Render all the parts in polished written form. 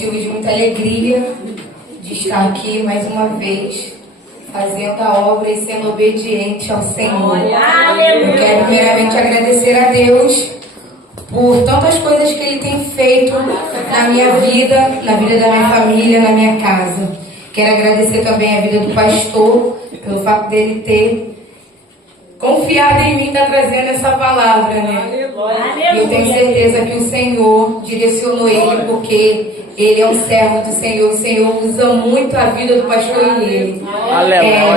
motivo de muita alegria de estar aqui mais uma vez, fazendo a obra e sendo obediente ao Senhor. Eu quero primeiramente agradecer a Deus por tantas coisas que Ele tem feito na minha vida, na vida da minha família, na minha casa. Quero agradecer também a vida do pastor, pelo fato dele ter confiado em mim, está trazendo essa palavra, né? Eu tenho certeza que o Senhor direcionou ele, porque ele é um servo do Senhor. O Senhor usa muito a vida do pastor e ele.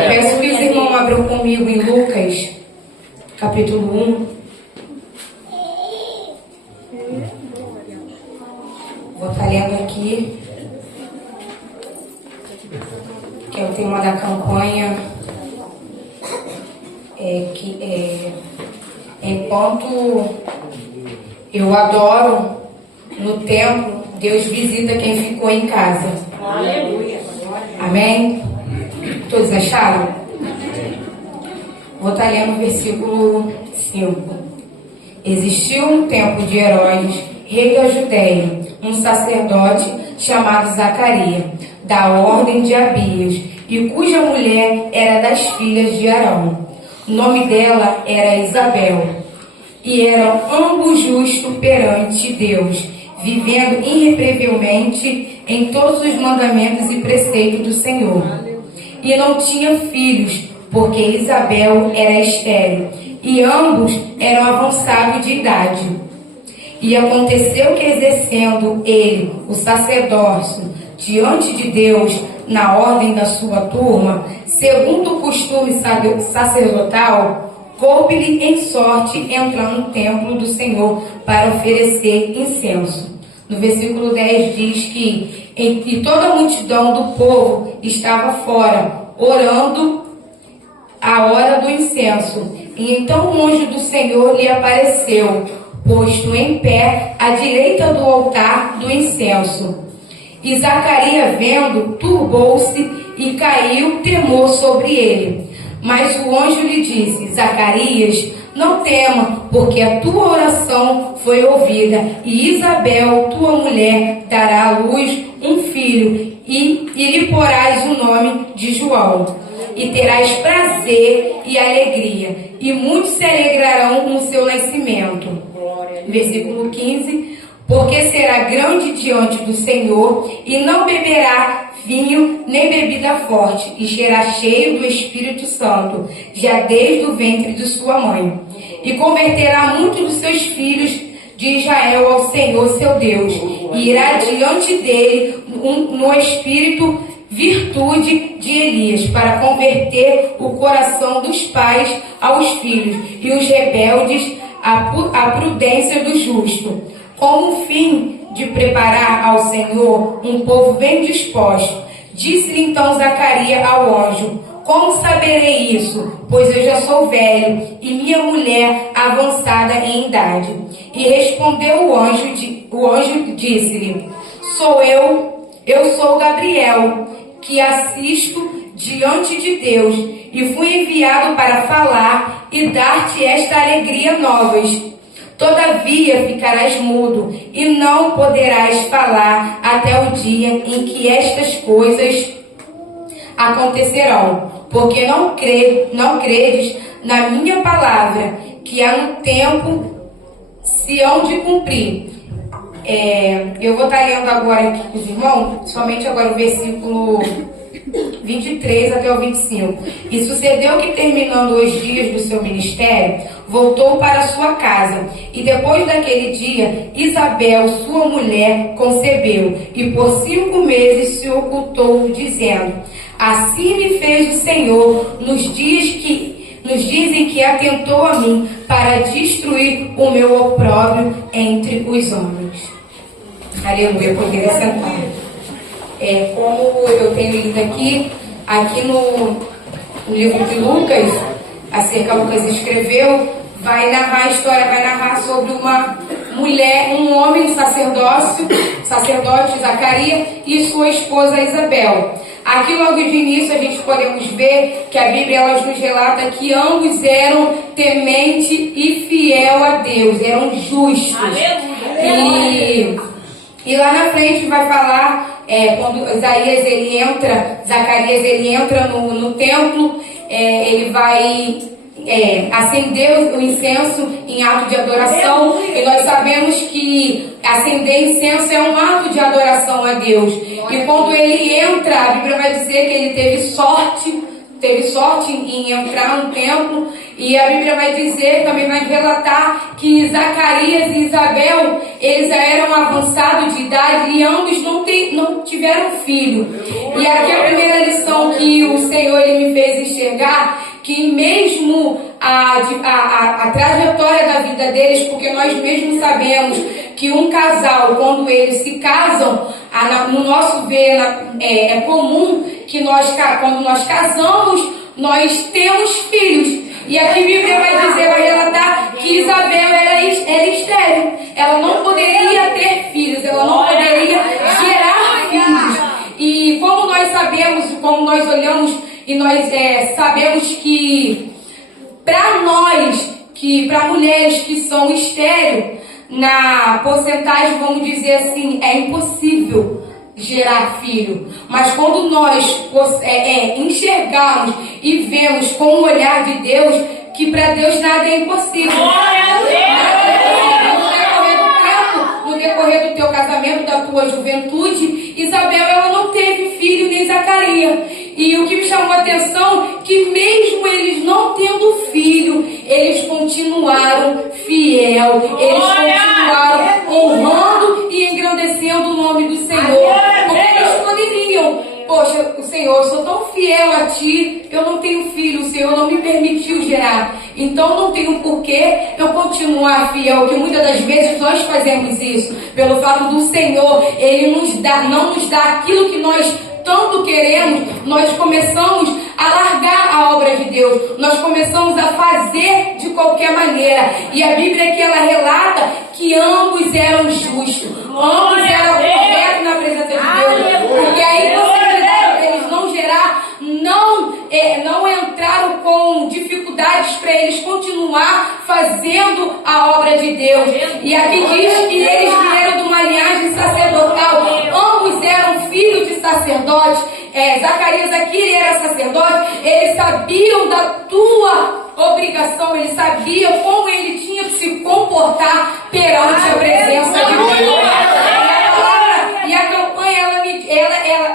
Peço que os irmãos abram comigo em Lucas, capítulo 1. Vou estar lendo aqui, que é o tema da campanha. Enquanto eu adoro no templo, Deus visita quem ficou em casa. Aleluia. Amém? Todos acharam? Vou estar lendo o versículo 5. Existiu um tempo de Herodes, rei da Judéia, um sacerdote chamado Zacarias, da ordem de Abias, e cuja mulher era das filhas de Arão. O nome dela era Isabel, e eram ambos justos perante Deus, vivendo irrepreensivelmente em todos os mandamentos e preceitos do Senhor. E não tinha filhos, porque Isabel era estéril, e ambos eram avançados de idade. E aconteceu que, exercendo ele o sacerdócio diante de Deus, na ordem da sua turma, segundo o costume sacerdotal, coube-lhe em sorte entrar no templo do Senhor para oferecer incenso. No versículo 10 diz que e toda a multidão do povo estava fora, orando a hora do incenso. E então o anjo do Senhor lhe apareceu, posto em pé à direita do altar do incenso. E Zacarias, vendo, turbou-se e caiu temor sobre ele. Mas o anjo lhe disse: Zacarias, não tema, porque a tua oração foi ouvida, e Isabel, tua mulher, dará à luz um filho, e lhe porás o nome de João. E terás prazer e alegria, e muitos se alegrarão no seu nascimento. Versículo 15. Porque será grande diante do Senhor, e não beberá vinho nem bebida forte, e será cheio do Espírito Santo, já desde o ventre de sua mãe. E converterá muitos dos seus filhos de Israel ao Senhor seu Deus, e irá diante dele no Espírito virtude de Elias, para converter o coração dos pais aos filhos, e os rebeldes à prudência do justo, com o fim de preparar ao Senhor um povo bem disposto. Disse-lhe então Zacarias ao anjo: como saberei isso? Pois eu já sou velho, e minha mulher avançada em idade. E respondeu o anjo disse-lhe: eu sou Gabriel, que assisto diante de Deus, e fui enviado para falar e dar-te esta alegria novas. Todavia ficarás mudo, e não poderás falar até o dia em que estas coisas acontecerão, porque não credes na minha palavra, que há um tempo se hão de cumprir. Eu vou estar lendo agora aqui com os irmãos, somente agora o versículo 23 até o 25. E sucedeu que, terminando os dias do seu ministério, voltou para sua casa. E depois daquele dia, Isabel, sua mulher, concebeu. E por 5 meses se ocultou, dizendo: assim me fez o Senhor nos dias em que atentou a mim, para destruir o meu opróbrio entre os homens. Aleluia, poder sentar. Como eu tenho lido aqui no livro de Lucas, acerca Lucas escreveu, vai narrar a história, vai narrar sobre uma mulher, um homem sacerdote Zacarias e sua esposa Isabel. Aqui logo de início a gente podemos ver que a Bíblia ela nos relata que ambos eram temente e fiel a Deus, eram justos. Aleluia. E lá na frente vai falar, quando Zacarias ele entra no templo, ele vai acender o incenso em ato de adoração. E nós sabemos que acender incenso é um ato de adoração a Deus. E quando ele entra, a Bíblia vai dizer que ele teve sorte em entrar no templo. E a Bíblia vai dizer, também vai relatar que Zacarias e Isabel, eles já eram avançados de idade e ambos não tiveram filho. E aqui a primeira lição que o Senhor ele me fez enxergar, que mesmo a trajetória da vida deles, porque nós mesmos sabemos que um casal, quando eles se casam, no nosso ver, é comum que quando nós casamos, nós temos filhos. E aqui a Bíblia vai relatar que Isabel era estéril. Ela não poderia ter filhos, ela não poderia gerar filhos. E como nós sabemos, como nós olhamos e nós sabemos que para mulheres que são estéreis, na porcentagem, vamos dizer assim, é impossível gerar filho. Mas quando nós enxergamos e vemos com o olhar de Deus, que para Deus nada é impossível. No decorrer do teu casamento, da tua juventude, Isabel ela não teve filho nem Zacarias. E o que me chamou a atenção, que mesmo eles não tendo filho, eles continuaram fiel, eles continuaram honrando e engrandecendo o nome do Senhor. Porque eles poderiam, poxa, o Senhor, eu sou tão fiel a Ti, eu não tenho filho, o Senhor não me permitiu gerar. Então não tenho porquê eu continuar fiel, que muitas das vezes nós fazemos isso, pelo fato do Senhor, Ele não nos dá aquilo que nós tanto queremos, nós começamos a largar a obra de Deus, nós começamos a fazer de qualquer maneira. E a Bíblia aqui ela relata que ambos eram justos, ambos eram corretos na presença de Deus, porque a impossibilidade deles não gerar, não entraram com dificuldades para eles continuar fazendo a obra de Deus. E aqui diz que eles vieram de uma linhagem sacerdotal, ambos eram filhos de sacerdotes. Zacarias aqui ele era sacerdote, eles sabiam da tua obrigação, eles sabiam como ele tinha que se comportar perante a presença de Deus. E a campanha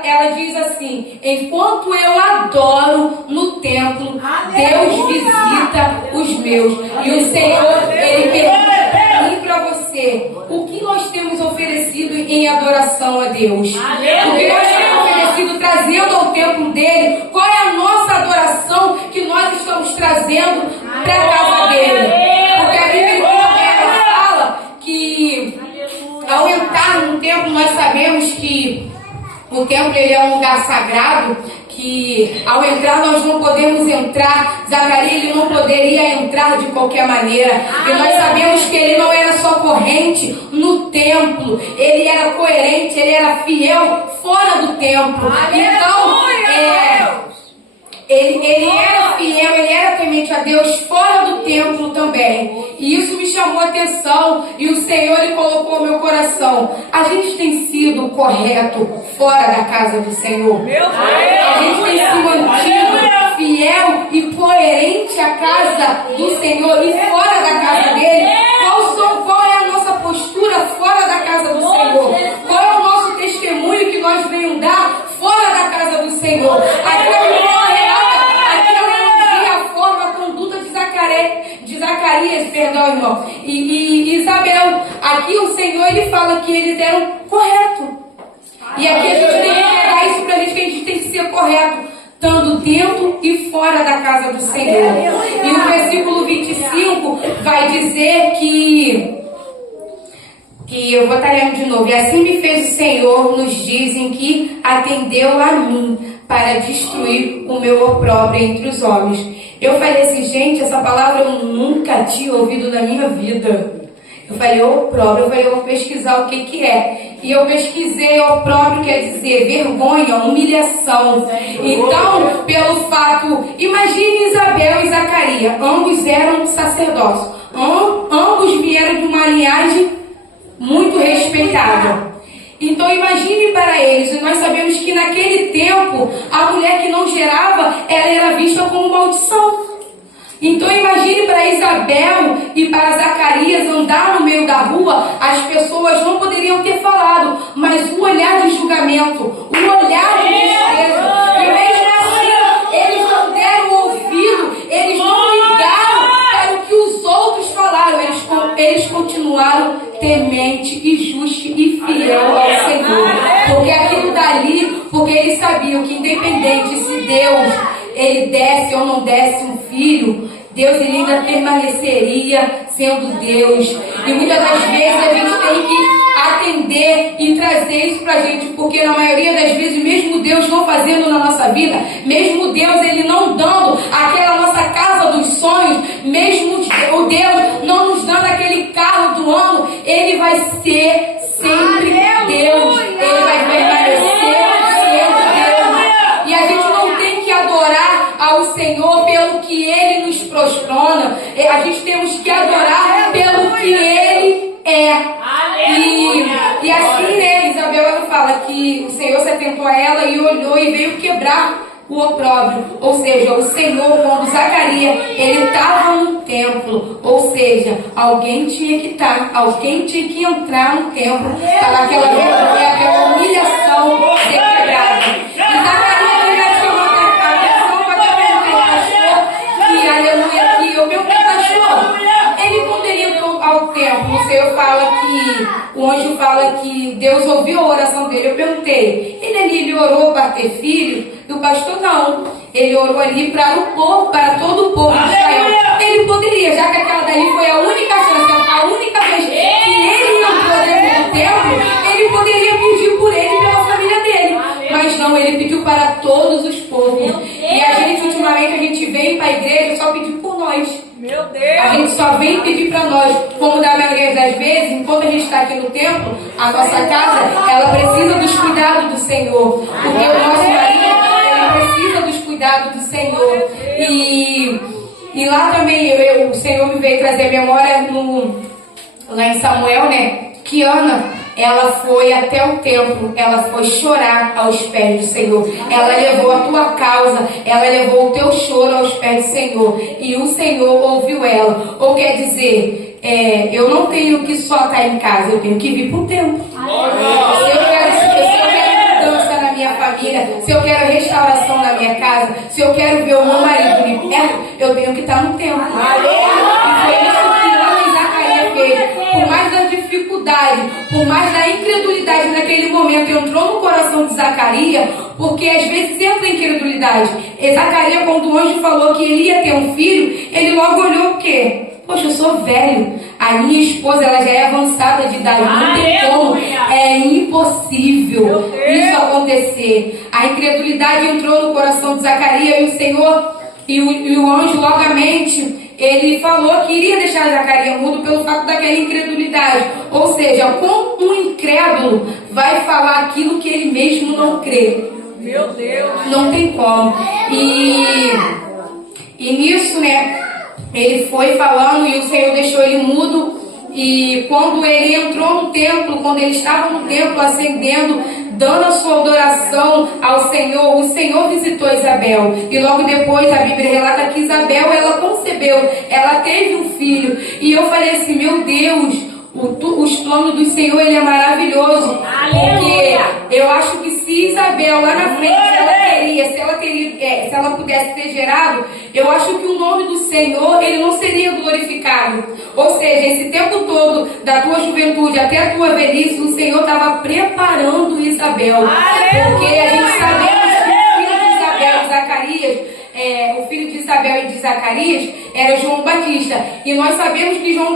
ela diz assim: enquanto eu adoro no templo, Deus visita os meus. E o Senhor, Ele pergunta para mim e para você: o que nós temos oferecido em adoração a Deus? O que nós temos oferecido trazendo ao templo dele? Qual é a nossa adoração que nós estamos trazendo para a casa dele? Porque a Bíblia ela fala que ao entrar no templo, nós sabemos que o templo ele é um lugar sagrado, que ao entrar nós não podemos entrar. Zacarias ele não poderia entrar de qualquer maneira. E nós sabemos que ele não era só corrente no templo, ele era coerente, ele era fiel fora do templo. Então, ele era fiel, ele era temente a Deus fora do templo também. E isso me chamou a atenção. E o Senhor ele colocou no meu coração: a gente tem sido correto fora da casa do Senhor? A gente tem se mantido fiel e coerente à casa do Senhor e fora da casa dele? Qual é a nossa postura fora da casa do Senhor? Qual é o nosso testemunho que nós venhamos dar fora da casa do Senhor? De Zacarias, perdão, irmão, e Isabel. Aqui o Senhor ele fala que eles eram corretos. E aqui a gente tem que pegar isso pra gente, que a gente tem que ser correto, estando dentro e fora da casa do Senhor. E o versículo 25 vai dizer que eu vou estar lendo de novo: e assim me fez o Senhor nos dias em que atendeu a mim para destruir o meu opróbrio entre os homens. Eu falei assim, gente, essa palavra eu nunca tinha ouvido na minha vida. Eu falei, opróbrio, eu vou pesquisar o que é. E eu pesquisei, opróbrio quer dizer vergonha, humilhação. Então, pelo fato, imagine Isabel e Zacarias, ambos eram sacerdotes, ambos vieram de uma linhagem muito respeitável. Então imagine para eles, e nós sabemos que naquele tempo, a mulher que não gerava, ela era vista como maldição. Então imagine para Isabel e para Zacarias andar no meio da rua, as pessoas não poderiam ter falado, mas o olhar de julgamento, o olhar de desprezo, e mesmo assim, eles não deram ouvido, eles não ligaram para o que os outros falaram, eles continuaram temente e justo e fiel ao Senhor, porque aquilo dali, porque eles sabiam que independente se Deus ele desse ou não desse um filho, Deus ele ainda permaneceria sendo Deus. E muitas das vezes a gente tem que atender e trazer isso pra gente, porque na maioria das vezes, mesmo Deus não fazendo na nossa vida, mesmo Deus ele não dando aquela nossa casa dos sonhos, mesmo o Deus não nos dando aquele carro do ano, ele vai ser sempre Deus, ele vai permanecer sendo Deus. E a gente não tem que adorar ao Senhor pelo que ele nos prostrona, a gente temos que adorar pelo que ele é. E assim, né, Isabel ela fala que o Senhor se atentou a ela e olhou e veio quebrar o opróbrio, ou seja, o Senhor, quando Zacarias, ele estava no templo, ou seja, alguém tinha que estar, alguém tinha que entrar no templo para aquela vergonha, aquela humilhação ser quebrada. E Zacarias, ele chamou a atenção para aquele pastor, e aleluia, aqui, o meu pastor, ele quando ele entrou ao templo, o Senhor fala que, o anjo fala que Deus ouviu a oração dele. Eu perguntei, ele orou para ter filho? E o pastor não, ele orou ali para o povo, para todo o povo de Israel. Ele poderia, já que aquela dali foi a única chance, a única vez que ele entrou dentro do templo, ele poderia pedir por ele e pela família dele. Mas não, ele pediu para todos os povos. E a gente, ultimamente, a gente vem para a igreja só pedir por nós. Meu Deus! A gente só vem pedir para nós, como da maioria das vezes, enquanto a gente está aqui no templo, a nossa casa, ela precisa dos cuidados do Senhor. Porque o nosso marido, ele precisa dos cuidados do Senhor. E lá também, o Senhor me veio trazer memória lá em Samuel, né? Que Ana, ela foi até o templo, ela foi chorar aos pés do Senhor. Ela levou a tua causa, ela levou o teu choro aos pés do Senhor. E o Senhor ouviu ela. Ou quer dizer, eu não tenho que só estar em casa, eu tenho que vir para o templo. Se eu quero mudança na minha família, se eu quero restauração na minha casa, se eu quero ver o meu marido me perto, eu tenho que estar no templo. E foi isso que Ana e Zacarias fez. Por mais da dificuldade, por mais da incredulidade naquele momento, entrou no coração de Zacarias, porque às vezes entra a incredulidade. E Zacarias, quando o anjo falou que ele ia ter um filho, ele logo olhou o quê? Poxa, eu sou velho. A minha esposa, ela já é avançada de idade. Não tem como. É impossível isso acontecer. A incredulidade entrou no coração de Zacarias e o Senhor, e o anjo, logamente, ele falou que iria deixar Zacarias mudo pelo fato daquela incredulidade. Ou seja, como um incrédulo vai falar aquilo que ele mesmo não crê? Meu Deus! Não tem como. E nisso, né, ele foi falando e o Senhor deixou ele mudo. E quando ele entrou no templo, quando ele estava no templo acendendo, dando a sua adoração ao Senhor, o Senhor visitou Isabel. E logo depois a Bíblia relata que Isabel, ela concebeu, ela teve um filho. E eu falei assim, meu Deus, os planos do Senhor, ele é maravilhoso. Porque eu acho que se Isabel lá na frente, se ela pudesse ter gerado, eu acho que o nome do Senhor, ele não seria glorificado. Ou seja, esse tempo todo, da tua juventude até a tua velhice, o Senhor estava preparando Isabel. Porque a gente sabe que o filho de Isabel e Zacarias, o filho de Isabel e de Zacarias era João Batista. E nós sabemos que João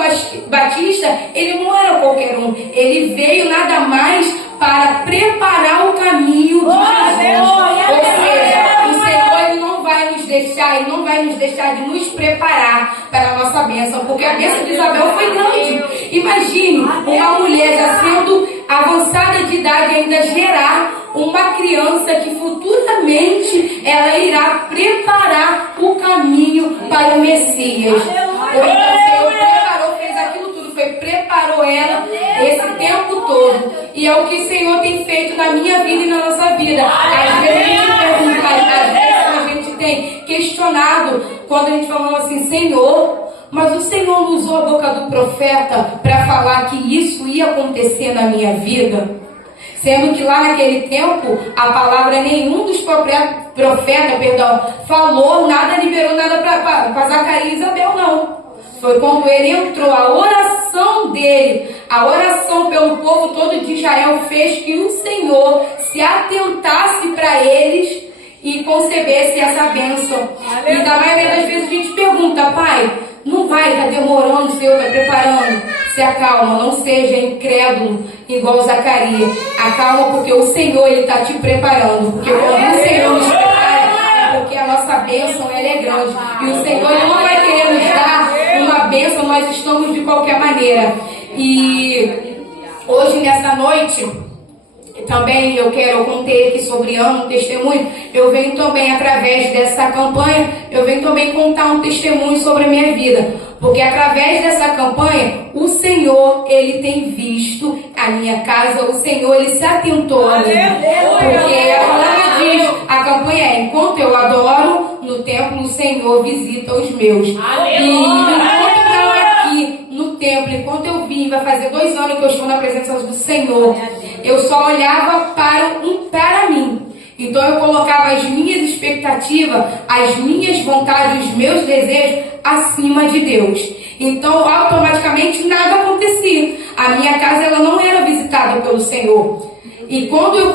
Batista, ele não era qualquer um. Ele veio nada mais para preparar o caminho de Jesus. Ou seja, o Senhor, ele não vai nos deixar, ele não vai nos deixar de nos preparar para a nossa bênção, porque a bênção de Isabel foi grande. Imagine uma mulher já sendo avançada de idade ainda gerar uma criança que futuramente ela irá preparar o caminho para o Messias. Então o Senhor preparou, fez aquilo tudo, preparou ela esse tempo todo. E é o que o Senhor tem feito na minha vida e na nossa vida. Às vezes a gente pergunta, às vezes a gente tem questionado, quando a gente falou assim, Senhor, mas o Senhor não usou a boca do profeta para falar que isso ia acontecer na minha vida? Sendo que lá naquele tempo, a palavra nenhum dos profetas, falou, nada, liberou nada para Zacarias e Isabel, não. Foi quando ele entrou, a oração dele, a oração pelo povo todo de Israel fez que o Senhor se atentasse para eles e concebesse essa bênção. E da maioria das vezes a gente pergunta, Pai, não vai, está demorando, o Senhor está preparando. Se acalma, não seja incrédulo igual Zacarias. Acalma porque o Senhor está te preparando. Porque quando o Senhor nos prepara, é porque a nossa bênção ela é grande. E o Senhor ele não vai querer nos dar uma bênção, nós estamos de qualquer maneira. E hoje, nessa noite, também eu contei aqui sobre um testemunho. Eu venho também, através dessa campanha, eu venho também contar um testemunho sobre a minha vida. Porque através dessa campanha, o Senhor, Ele tem visto a minha casa, o Senhor, Ele se atentou a mim. Porque a palavra diz, a campanha é, enquanto eu adoro, no templo o Senhor visita os meus. E enquanto eu estava aqui no templo, enquanto eu vim, vai fazer 2 anos que eu estou na presença do Senhor, eu só olhava para mim. Então eu colocava as minhas expectativas, as minhas vontades, os meus desejos acima de Deus. Então automaticamente nada acontecia. A minha casa ela não era visitada pelo Senhor. E quando eu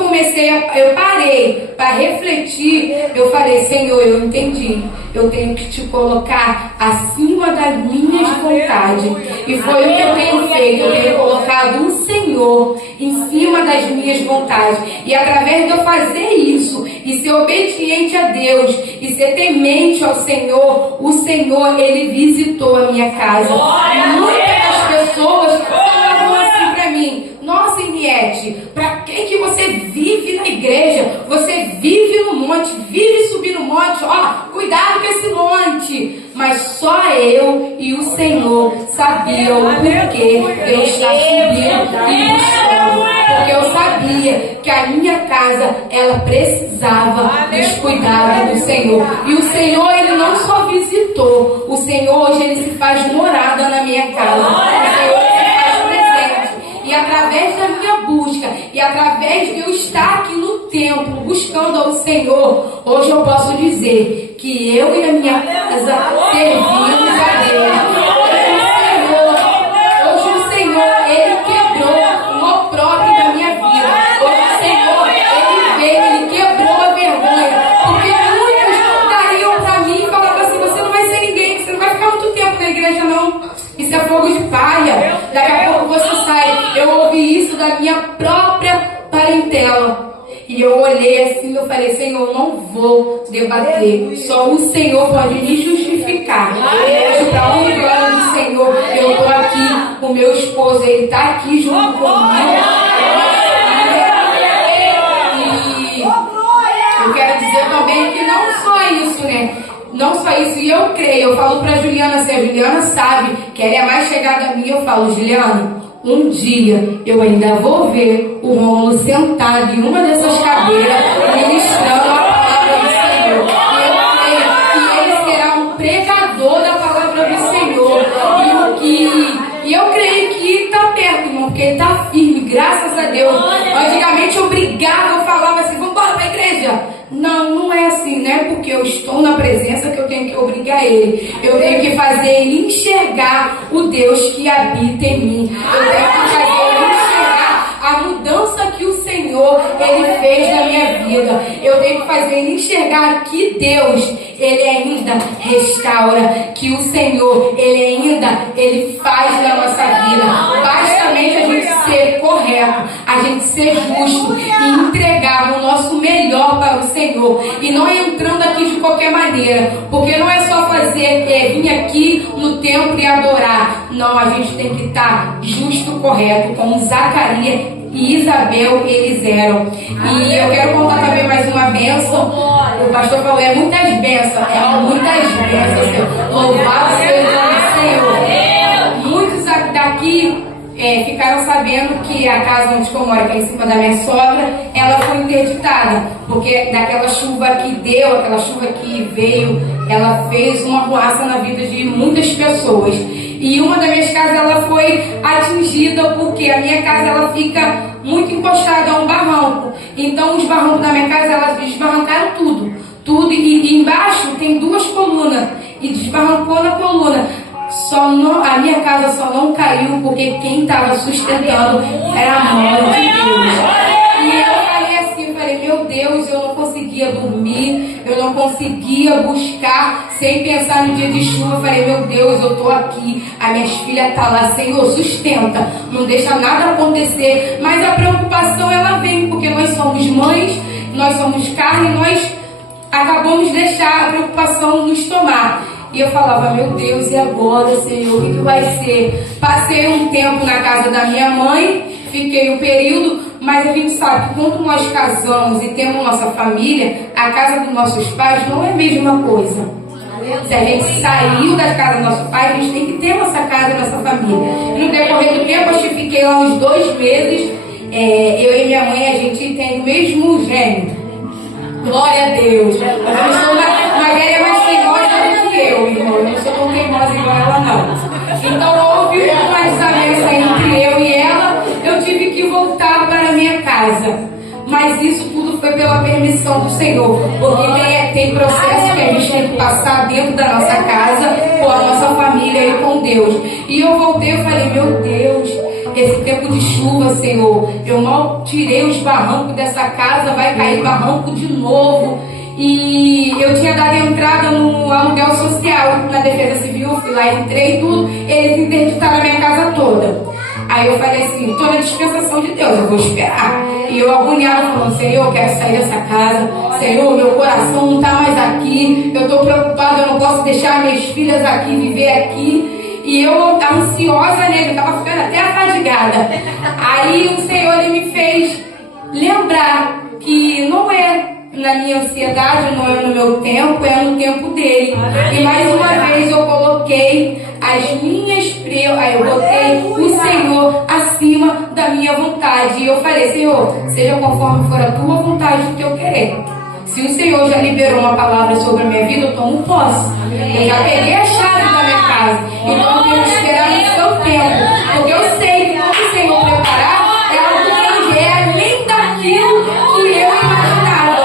parei para refletir, eu falei, Senhor, eu entendi. Eu tenho que te colocar acima das minhas vontades. E foi o que eu tenho feito. Eu tenho colocado o Senhor em cima das minhas vontades. E através de eu fazer isso, e ser obediente a Deus, e ser temente ao Senhor, o Senhor, Ele visitou a minha casa. E muitas das pessoas falavam assim para mim, nossa, Iniete, para que você vive na igreja? Você vive no monte, vive subir no monte, ó, cuidado com esse monte. Mas só eu e o Senhor sabiam o porquê eu estar subindo e buscando. Porque eu sabia que a minha casa, ela precisava dos cuidados do Senhor. E o Senhor, Ele não só visitou, o Senhor hoje, Ele se faz morada na minha casa. O Senhor se faz presente. E através da minha busca, e através de eu estar aqui no templo, buscando ao Senhor, hoje eu posso dizer que eu e a minha casa servimos a Deus. Hoje o Senhor, Ele quebrou o opróbrio da minha vida. Hoje o Senhor, Ele veio, Ele quebrou a vergonha. Porque muitos dariam para mim e falavam assim, você não vai ser ninguém, você não vai ficar muito tempo na igreja não. Isso é fogo de palha. Daqui a pouco você sai. Eu ouvi isso da minha própria parentela. E eu olhei assim e eu falei, Senhor, não vou debater. Só o Senhor pode me justificar. Hoje, para honra e glória do Senhor, eu estou aqui com meu esposo. Ele está aqui junto comigo. E eu quero dizer também que não só isso, né? Não só isso, e eu creio, eu falo pra Juliana, se a Juliana sabe que ela é mais chegada a mim, eu falo, Juliana, um dia eu ainda vou ver o Rômulo sentado em uma dessas cadeiras, ministrando a palavra do Senhor. E eu creio que ele será um pregador da palavra do Senhor. E eu creio que está perto, irmão, porque ele está firme, graças a Deus. Antigamente eu brigava, eu falava assim, vamos embora para a igreja. Não, não é assim, não é porque eu estou na presença que eu tenho que obrigar ele. Eu tenho que fazer ele enxergar o Deus que habita em mim. Eu tenho que fazer ele enxergar a mudança que o Senhor, Ele fez na minha vida. Eu tenho que fazer ele enxergar que Deus, Ele ainda restaura, que o Senhor, Ele faz na nossa vida. Bastamente a gente ser correto, a gente ser justo e entregar o nosso melhor para o Senhor. E não entrando aqui de qualquer maneira, porque não é só vir aqui no templo e adorar. Não, a gente tem que estar justo, correto, como Zacarias e Isabel eles eram. E eu quero contar também mais uma bênção. O pastor falou, é muitas bênçãos, Senhor. Louvado seja o Senhor. Muitos daqui, ficaram sabendo que a casa onde eu moro, que é em cima da minha sogra, ela foi interditada, porque daquela chuva que deu, aquela chuva que veio, ela fez uma ruaça na vida de muitas pessoas. E uma das minhas casas, ela foi atingida, porque a minha casa, ela fica muito encostada a um barranco. Então, os barrancos da minha casa, elas desbarrancaram tudo, e embaixo tem 2 colunas, e desbarrancou na coluna. A minha casa só não caiu porque quem estava sustentando era a mão de Deus. E eu falei assim, meu Deus, eu não conseguia dormir, eu não conseguia buscar sem pensar no dia de chuva. Eu falei, meu Deus, eu estou aqui, as minhas filhas estão lá, Senhor, sustenta, não deixa nada acontecer. Mas a preocupação, ela vem, porque nós somos mães, nós somos carne, nós acabamos de deixar a preocupação nos tomar. E eu falava, meu Deus, e agora, Senhor, o que vai ser? Passei um tempo na casa da minha mãe, fiquei um período, mas a gente sabe que quando nós casamos e temos nossa família, a casa dos nossos pais não é a mesma coisa. Se a gente saiu da casa dos nossos pais, a gente tem que ter nossa casa, nossa família. E no decorrer do tempo, eu fiquei lá uns 2 meses, eu e minha mãe, a gente tem o mesmo gênio. Glória a Deus. Eu sou uma velha mais teimosa do que eu, irmão. Eu não sou tão teimosa igual ela, não. Então houve uma desavença entre eu e ela. Eu tive que voltar para a minha casa. Mas isso tudo foi pela permissão do Senhor. Porque tem processos que a gente tem que passar dentro da nossa casa, com a nossa família e com Deus. E eu voltei e falei, meu Deus, esse tempo de chuva, Senhor, eu mal tirei os barrancos dessa casa, vai cair barranco de novo. E eu tinha dado entrada no aluguel social, na Defesa Civil, fui lá, entrei e tudo, eles interditaram a minha casa toda. Aí eu falei assim, estou na dispensação de Deus, eu vou esperar. E eu agoniada falando, Senhor, eu quero sair dessa casa. Senhor, meu coração não está mais aqui. Eu estou preocupada, eu não posso deixar minhas filhas aqui, viver aqui. E eu ansiosa nele, eu estava ficando até afadigada. Aí o Senhor, ele me fez lembrar que não é na minha ansiedade, não é no meu tempo, é no tempo dele. E mais uma vez eu coloquei as minhas eu botei o Senhor acima da minha vontade. E eu falei, Senhor, seja conforme for a tua vontade, o que eu querer. Se o Senhor já liberou uma palavra sobre a minha vida, eu tomo posse. Eu já peguei a chave da minha casa. Então eu tenho que esperar no seu tempo. Porque eu sei que quando o Senhor preparar, é algo que é além daquilo que eu imaginava.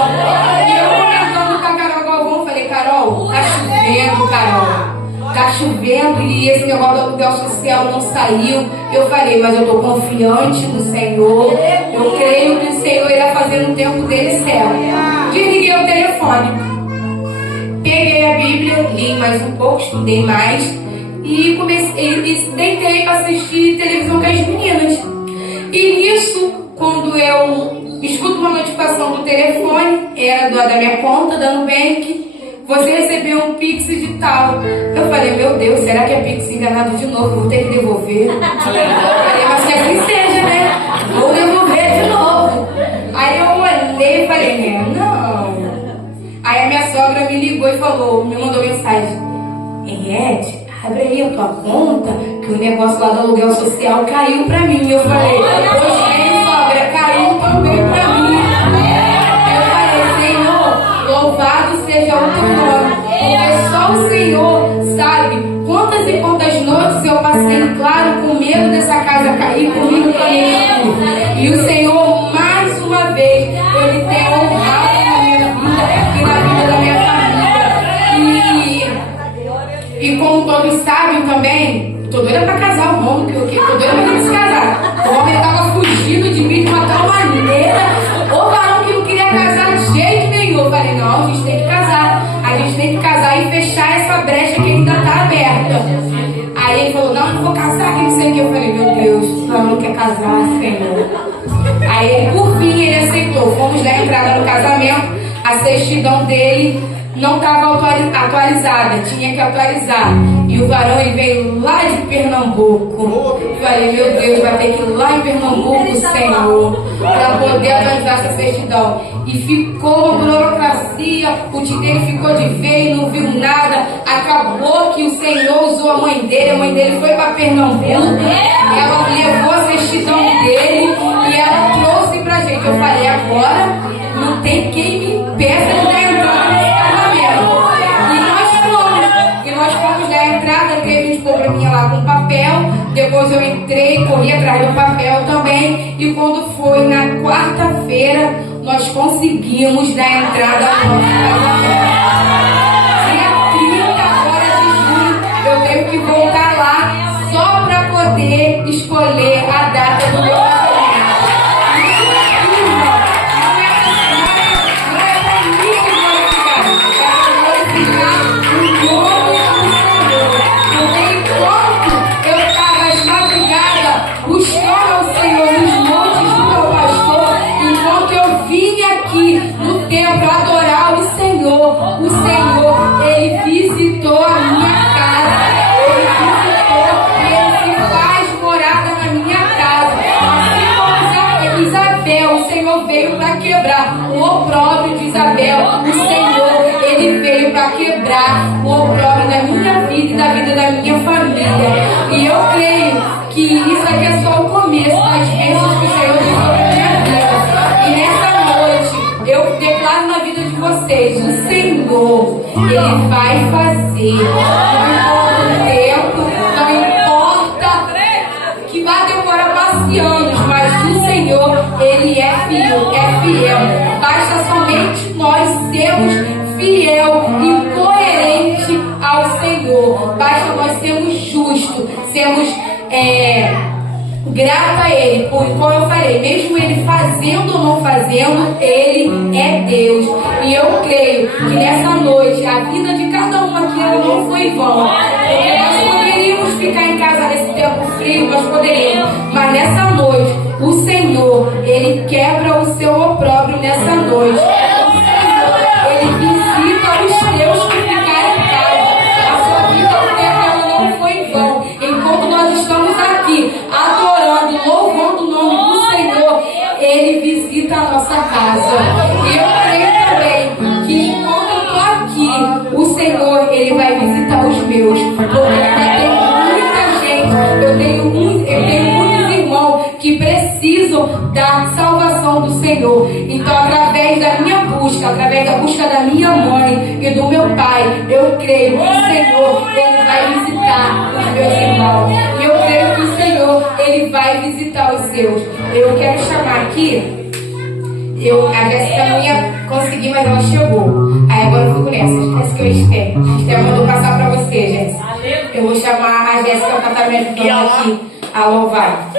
E eu comentando com a Carol Galvão, falei, Carol, tá chovendo, Carol. Tá chovendo e esse negócio do aluguel social não saiu. Eu falei, mas eu estou confiante no Senhor. Eu creio que o Senhor irá fazer no tempo dele certo. Desliguei o telefone. Peguei a Bíblia, li mais um pouco, estudei mais. E deitei para assistir televisão com as meninas. E nisso, quando eu escuto uma notificação do telefone, era da minha conta, da Nubank, você recebeu um Pix de tal. Eu falei, meu Deus, será que é Pix enganado de novo? Vou ter que devolver. Eu falei, mas que assim seja, né? Vou devolver de novo. Aí eu olhei e falei, não. Aí a minha sogra me ligou e falou, me mandou mensagem. Henriette, abre aí a tua conta, que o negócio lá do aluguel social caiu pra mim. Eu falei, pois bem, sogra, caiu também pra mim. Louvado seja o teu nome, porque só o Senhor sabe quantas e quantas noites eu passei, claro, com medo dessa casa cair comigo também. E o Senhor, mais uma vez, Ele tem honrado na minha vida e na vida da minha família. E como todos sabem também, tô doida pra casar o homem, que tô doida pra se casar. O homem tava fugindo de mim de uma tal maneira, o varão que não queria casar de jeito nenhum. Eu falei, não, a gente tem que casar. A gente tem que casar e fechar essa brecha que ainda está aberta. Aí ele falou, não, eu não vou casar, que não sei o que. Eu falei, meu Deus, tu não quer casar, Senhor. Aí ele, por fim, ele aceitou. Fomos dar entrada no casamento, a certidão dele não estava atualizada, tinha que atualizar. E o varão ele veio lá de Pernambuco. Eu falei, meu Deus, vai ter que ir lá em Pernambuco, Senhor, para poder atualizar essa certidão. E ficou uma burocracia, o tio dele ficou de ver e não viu nada. Acabou que o Senhor usou a mãe dele foi para Pernambuco. Ela levou a certidão dele e ela trouxe pra gente. Eu falei, agora não tem quem me impeça de dar entrada nesse casamento. E nós fomos dar entrada, teve um probleminha lá com papel. Depois eu entrei, corri atrás do papel também. E quando foi na quarta-feira, nós conseguimos dar entrada ao nosso casamento. Dia 30 agora de julho, eu tenho que voltar lá só para poder escolher a data do meu casamento. Para adorar o Senhor, Ele visitou a minha casa, Ele se faz morada na minha casa. Assim como Isabel, o Senhor veio para quebrar o opróbrio de Isabel, o Senhor, Ele veio para quebrar o opróbrio da minha vida e da vida da minha família. E eu creio que isso aqui é só o começo das bênçãos que o Senhor deu sobre a minha vida. E nessa noite, eu declaro na vida de vocês, o Senhor, Ele vai fazer. Não importa o tempo, não importa que vá demorar passe anos, mas o Senhor, Ele é fiel. Basta somente nós sermos fiel e coerente ao Senhor. Basta nós sermos justos, sermos grato a Ele, porque como eu falei, mesmo Ele fazendo ou não fazendo, Ele é Deus. E eu creio que nessa noite a vida de cada um aqui não foi vão. Porque nós poderíamos ficar em casa nesse tempo frio, nós poderíamos, mas nessa noite o Senhor, Ele quebra o seu opróbrio nessa noite. O Senhor, Ele visita os teus que ficarem em casa. A sua vida ela não foi em vão. Enquanto nós estamos aqui adorando, louvando o nome do Senhor, Ele visita a nossa casa. E eu creio também que enquanto eu estou aqui, o Senhor, Ele vai visitar os meus. Porque ainda tem muita gente, eu tenho muitos irmãos que precisam da salvação do Senhor. Então, através da minha busca, através da busca da minha mãe e do meu pai, eu creio que o Senhor, Ele vai visitar os meus irmãos. E eu creio que o Senhor, Ele vai visitar os seus. Eu quero chamar aqui, a Jéssica não ia conseguir, mas ela chegou. Aí agora eu fico nessa, esquece que eu Esther. Esther mandou passar pra você, Jéssica. Eu vou chamar a Jéssica para estar me ajudando aqui a louvar.